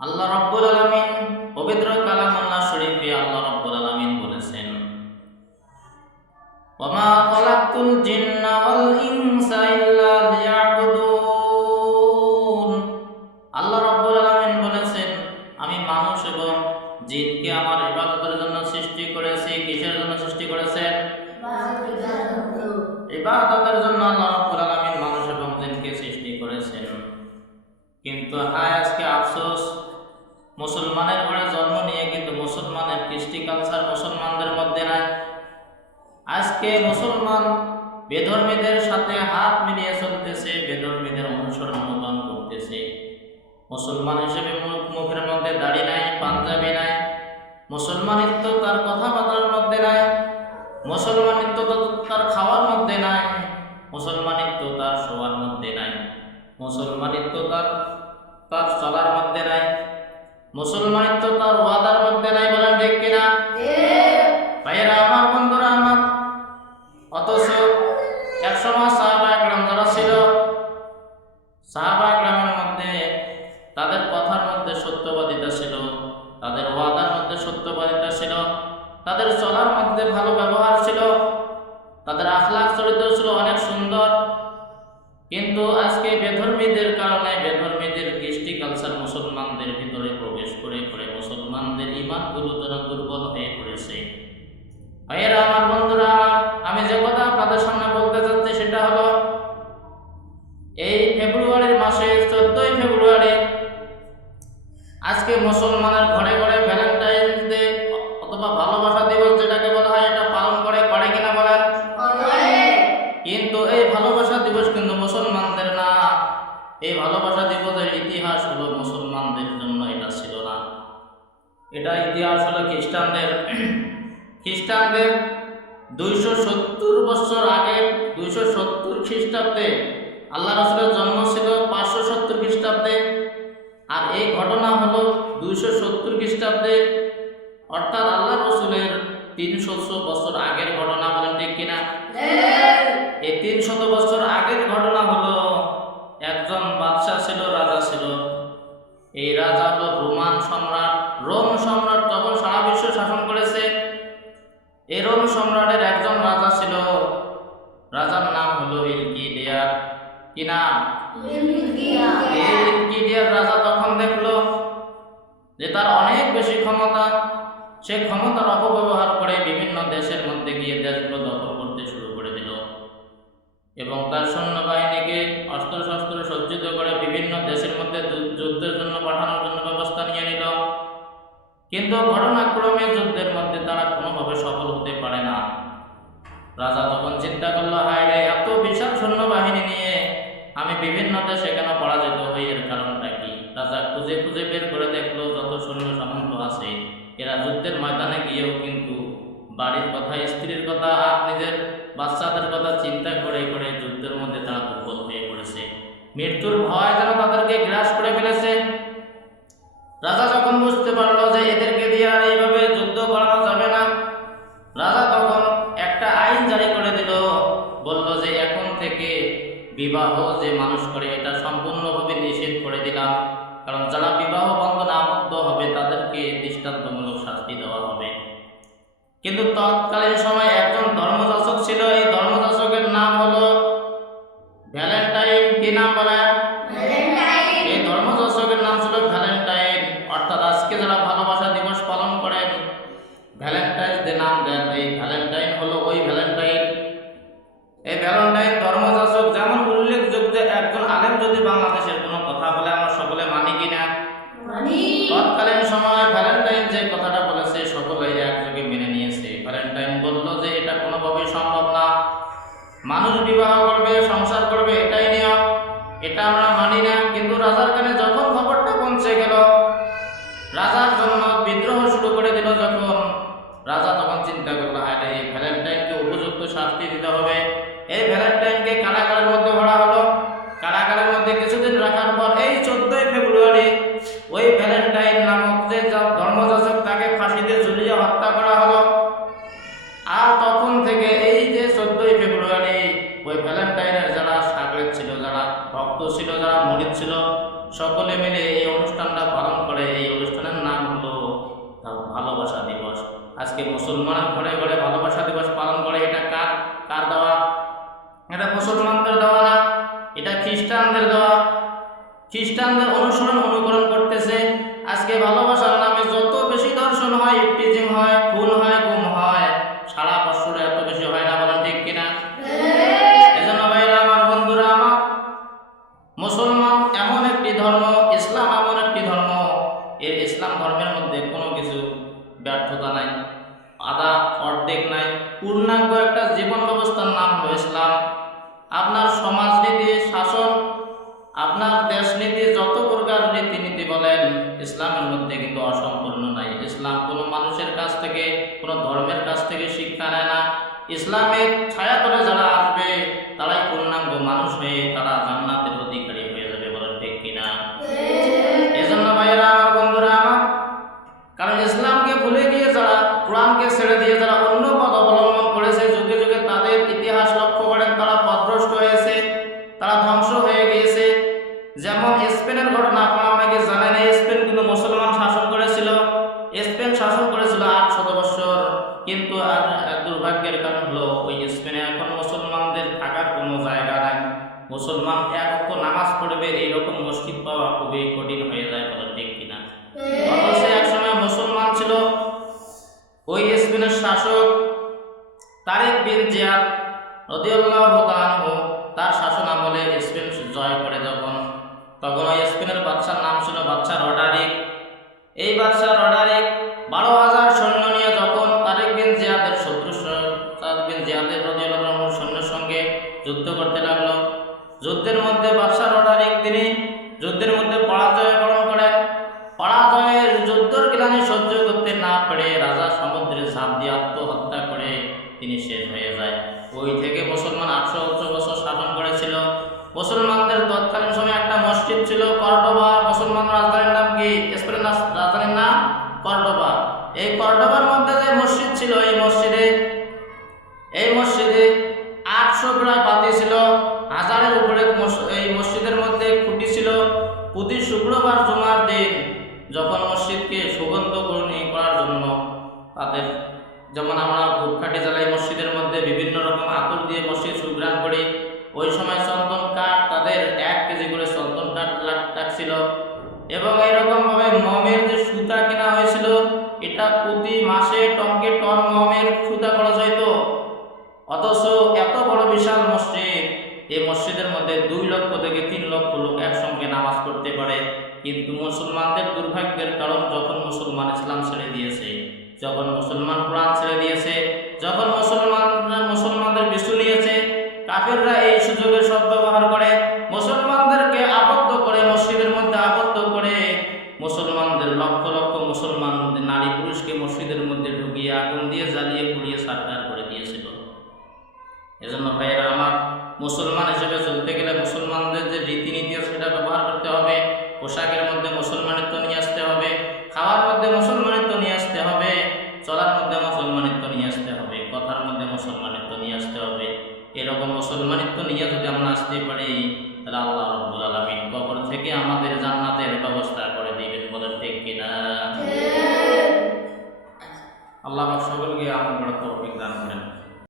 আল্লাহ রাব্বুল আলামিন পবিত্র কালামুল্লাহ শরীফে আল্লাহ রাব্বুল আলামিন বলেছেন, ওয়ামা খালাকতুল জিন্না ওয়াল ইনসা ইল্লা লিয়াবুদুন। আল্লাহ রাব্বুল আলামিন বলেছেন, আমি মানুষ এবং জিনকে আমার ইবাদতের জন্য সৃষ্টি করেছি। কিসের জন্য সৃষ্টি করেছেন? ইবাদতের জন্য আল্লাহ রাব্বুল আলামিন মানুষ এবং জিনকে সৃষ্টি করেছেন। কিন্তু হায় আজকে আফসোস, মুসলমানের ঘরে জন্ম নিয়ে কিন্তু মুসলমানের কৃষ্টি কালচার মুসলমানদের মধ্যে নাই। আজকে মুসলমান বেধর্মীদের সাথে হাত মিলিয়ে চলতেছে, বেধর্মীদের অনুসরণ অনুকরণ করতেছে। মুসলমান হিসেবে মুখের মধ্যে দাড়ি নাই, পাঞ্জাবি নাই, মুসলমানিত্ব তার কথাবার্তার মধ্যে নাই, মুসলমানিত্ব তার খাওয়ার মধ্যে নাই, মুসলমানিত্ব তার শোয়ার মধ্যে নাই, মুসলমানিত্ব তার চলার মধ্যে নাই, মুসলমানিত্ব তার ওয়াদার মধ্যে নাই। বলেন ঠিক কিনা? ভাইয়েরা আমার, বন্ধুরা আমার, অথচ একসময় সাহাবা একরাম যারা ছিল, সাহাবা একরামের মধ্যে তাদের কথার মধ্যে সত্যবাদিতা ছিল, তাদের ওয়াদার মধ্যে সত্যবাদিতা ছিল, তাদের চলার মধ্যে ভালো ব্যবহার ছিল, তাদের আখলাক চরিত্র ছিল অনেক সুন্দর। কিন্তু আজকে বেধর্মীদের কারণে, বেধর্মীদের কৃষ্টি কালচার মুসলমানদের ভিতরে প্রবেশ করে করে মুসলমানদের ঈমানগুলো যেন দুর্বল হয়ে পড়েছে। ভাইয়েরা আমার, বন্ধুরা আমার, আমি যে কথা আপনাদের সামনে বলতে চাচ্ছি সেটা হলো, এই ফেব্রুয়ারির মাসে 14ই ফেব্রুয়ারি আজকে মুসলমানের ঘরে ঘরে ভ্যালেন্টাইন্স ডে অথবা ভালোবাসা দিবস যেটাকে বলা হয়, এটা পালন করে কিনা বলেন? কিন্তু এই ভালোবাসা দিবস কিন্তু মুসলমানদের না। এই ভালোবাসা দিবসের ইতিহাস হলো মুসলমানদের জন্য, এটা ছিল না। এটা ইতিহাস হলো খ্রিস্টানদের। খ্রিস্টানদের 270 বছর আগে, 270 খ্রিস্টাব্দে আল্লাহ রাসূলের জন্ম ছিল 570 খ্রিস্টাব্দে, আর এই ঘটনা হলো 270 খ্রিস্টাব্দে, অর্থাৎ আল্লাহ রাসূলের 300 বছর আগের ঘটনা। বলেন ঠিক কিনা? এই 300 বছর আগের ঘটনা হলো, একজন বাদশা ছিল, রাজা ছিল। এই রাজা হলো রোমান সম্রাট। রোম সম্রাট তখন সারা বিশ্ব শাসন করেছে। এই রোম সম্রাটের একজন রাজা ছিল, রাজার নাম হলো ইলকিডিয়ার। কি নাম? ইলকিডিয়ার রাজা তখন দেখলো যে তার অনেক বেশি ক্ষমতা, সে ক্ষমতার অপব্যবহার করে বিভিন্ন দেশের মধ্যে গিয়ে দেশগুলো দখল করতে শুরু করে দিল এবং তার সৈন্যবাহিনীকে অস্ত্রশস্ত্র সজ্জিত করে বিভিন্ন দেশের মধ্যে যুদ্ধের জন্য পাঠানোর জন্য ব্যবস্থা নিয়ে নিল। কিন্তু ঘটনাক্রমে যুদ্ধের মধ্যে তারা কোনোভাবে সফল হতে পারে না। রাজা তখন চিন্তা করলো, হায় রে, এত বিশাল সৈন্যবাহিনী নিয়ে আমি বিভিন্ন দেশে কেন পরাজিত হই, এর কারণটা কি? রাজা খুঁজে খুঁজে বের করে দেখলো, যত সৈন্য সামন্ত আছে এরা যুদ্ধের ময়দানে গিয়েও কিন্তু বাড়ির কথা, স্ত্রীর কথা আর নিজের বাচ্চাদের কথা চিন্তা করে করে যুদ্ধের মধ্যে তারা দুর্বল হয়ে পড়েছে। মৃত্যুর ভয় যেন তাদেরকে গ্রাস করে ফেলেছে। রাজা যখন বুঝতে পারলো যে এদেরকে দিয়ে আর এইভাবে যুদ্ধ করানো যাবে না, রাজা তখন একটা আইন জারি করে দিল। বলল যে এখন থেকে বিবাহ যে মানুষ করে এটা সম্পূর্ণভাবে নিষেধ করে দিলাম, কারণ যারা বিবাহ বন্ধনে আবদ্ধ হবে তাদেরকে দৃষ্টান্তমূলক শাস্তি দেওয়া হবে। কিন্তু তৎকালীন সময় একজন ধর্মযাজক ছিল, এই ধর্মযাজকের নাম হলো ভ্যালেন্টাইন। কি নাম বলেন? এই ধর্মযাজকের নাম ছিল ভ্যালেন্টাইন। অর্থাৎ আজকে যারা ভালোবাসা দিবস পালন করেন, ভ্যালেন্টাইন ডে নাম দেন, এই ভ্যালেন্টাইন হলো ওই ভ্যালেন্টাইন। এই ভ্যালেন্টাইন ধর্মযাজক যেমন উল্লেখযোগ্য একজন আলেম যদি বাংলাদেশের কোনো কথা বলে আমরা সকলে মানি কিনা? তৎকালীন সময় ভ্যালেন্টাইন যে কথাটা বলেছে সকলেই একযোগে মেনে নিয়েছে। ভ্যালেন্টাইন বলল যে এটা কোনোভাবেই সম্ভব না, মানুষ বিবাহ করবে, সংসার করবে, এটাই নিয়ম, এটা আমরা মানি না। কিন্তু রাজার কানে যখন খবরটা পৌঁছে গেল, রাজার জন্য বিদ্রোহ শুরু করে দিল। যখন রাজা তখন চিন্তা করলো, হায় এই ভ্যালেন্টাইনকে উপযুক্ত শাস্তি দিতে হবে। এই ভ্যালেন্টাইনকে কারাগারের মধ্যে ভরা হলো। কারাগারের মধ্যে কিছুদিন রাখার পর এই 14ই ফেব্রুয়ারি ওই ভ্যালেন্টাইন নামক যে ধর্মযাজক তাকে ফাঁসিতে ঝুলিয়ে হত্যা করা হলো। আর তখন থেকে এই যে 14ই ফেব্রুয়ারি ওই ভ্যালেন্টাইনের যারা সাগরেদ ছিল, যারা ভক্ত ছিল, যারা মুরিদ ছিল, সকলে মিলে এই অনুষ্ঠানটা পালন করে। এর ইসলাম ধর্মের মধ্যে কোনো কিছু ব্যর্থতা নাই, আধা অর্ধেক নাই, পূর্ণাঙ্গ একটা জীবন ব্যবস্থার নাম হলো ইসলাম। আপনার সমাজনীতি, শাসন, আপনার দেশনীতি, যত প্রকার রীতিনীতি বলেন, ইসলামের মধ্যে কিন্তু অসম্পূর্ণ নাই। ইসলাম কোনো মানুষের কাছ থেকে, কোনো ধর্মের কাছ থেকে শিক্ষা নেয় না। ইসলামের ছায়াতলে যারা আসবে তারাই পূর্ণাঙ্গ মানুষ হয়ে তারা জান্নাতের অধিকারী হয়ে যাবে, বলেন ঠিক কিনা? এজন্য ভাইয়েরা আমার, বন্ধুরা আমার, কারণ ইসলামকে ভুলে গিয়ে যারা, কোরআনকে ছেড়ে দিয়ে যারা অন্য পথ অবলম্বন করেছে, যুগে যুগে তাদের ইতিহাস লক্ষ্য করেন, তারা পথভ্রষ্ট হয়েছে, তারা ধ্বংস হয়ে গিয়েছে। যেমন স্পেনের ঘটনা আপনারা অনেকে জানেন। স্পেন কিন্তু মুসলমান শাসন করেছিল, স্পেন শাসন করেছিল 800 বছর। কিন্তু আর দুর্ভাগ্যের কারণ হলো ওই স্পেনে এখন মুসলমানদের থাকার কোনো জায়গা নাই। মুসলমান এক ওয়াক্ত নামাজ পড়বে এইরকম মসজিদ পাওয়া খুবই কঠিন হয়ে যায়, বলেন ঠিক কিনা? অথচ একসময় মুসলমান ছিল ওই স্পেনের শাসক তারিক বিন জিয়াদ রাদিয়াল্লাহু তাআলা আনহু। তার শাসন আমলে স্পেন জয় করে যখন, তখন ওই স্পেনের বাদশার নাম ছিল বাদশা রডারিক। এই বাদশা রডারিক 12,000 সৈন্য নিয়ে যখন তারিক বিন জিয়াদের তারিক বিন জিয়াদের রাদিয়াল্লাহু আনহুর সৈন্যের সঙ্গে যুদ্ধ করতে লাগলো। যুদ্ধের মধ্যে বাদশা রডারিক তিনি যুদ্ধের মধ্যে পরাজয় বরণ করেন। পরাজয়ের যুদ্ধের গ্লানি সহ্য করতে না পেরে রাজা সমুদ্রে ঝাঁপ দিয়ে আত্মহত্যা করে তিনি শেষ হয়ে যায়। ওই থেকে মুসলমান 800 বছর শাসন করেছিল। মুসলমানদের তৎকালীন সময় একটা মসজিদ ছিল কর্ডোবা। মুসলমান রাজধানীর নাম কি? স্পেনের রাজধানীর নাম কর্ডোবা। এই কর্ডোবার মধ্যে যে মসজিদ ছিল, এই মসজিদে 800 প্রায় বাতি ছিল, 1000-এর উপরে। এই মসজিদের মধ্যে খুঁটি ছিল। প্রতি শুক্রবার জুমার দিন যখন মসজিদকে সুগন্ধ করার জন্য তাদের, যেমন আমরা ধূপকাঠি জ্বালাই মসজিদের মধ্যে, বিভিন্ন রকম আতর দিয়ে মসজিদ সুঘ্রাণ করি, ওই সময় চন্দন কাঠ, তাদের 1 কেজি করে চন্দন কাঠ লাগছিল। এবং এরকম ভাবে মমের যে সুতা কেনা হয়েছিল, এটা প্রতি মাসে টনকে টন মমের সুতা খরচ হইতো। অথচ এত বড় বিশাল মসজিদ, এই মসজিদের মধ্যে 2 লক্ষ থেকে 3 লক্ষ লোক একসঙ্গে নামাজ পড়তে পারে। কিন্তু মুসলমানদের দুর্ভাগ্যের কারণ, যখন মুসলমান ইসলাম ছেড়ে দিয়েছে, যখন মুসলমান কোরআন ছেড়ে দিয়েছে, যখন মুসলমানদের পিছু নিয়েছে, কাফেররা এই সুযোগের সদ্ব্যবহার করে মুসলমানদেরকে আবদ্ধ করে, মসজিদের মধ্যে আবদ্ধ করে মুসলমানদের লক্ষ লক্ষ মুসলমান নারী পুরুষকে মসজিদের মধ্যে ঢুকিয়ে আগুন দিয়ে জ্বালিয়ে পুড়িয়ে সারকার করে দিয়েছিল। এজন্য ভাইয়েরা আমার, মুসলমান হিসেবে চলতে গেলে মুসলমানদের যে রীতিনীতি আছে সেটা ব্যবহার করতে হবে। পোশাকের মধ্যে মুসলমানিত্ব নিয়ে আসতে হবে, খাওয়ার মধ্যে মুসলমানিত্ব নিয়ে আসতে হবে, চলার মধ্যে মুসলমানিত্ব নিয়ে আসতে হবে, কথার মধ্যে মুসলমানিত্ব নিয়ে আসতে হবে। এরকম মুসলমানিত্ব নিয়ে যদি আমরা আসতে পারি, তাহলে আল্লাহ রাব্বুল আলামিন কবর থেকে আমাদের জান্নাতের ব্যবস্থা করে দিবেন, বলেন ঠিক কিনা? আল্লাহ সকলকে আমল করার তৌফিক দান করেন।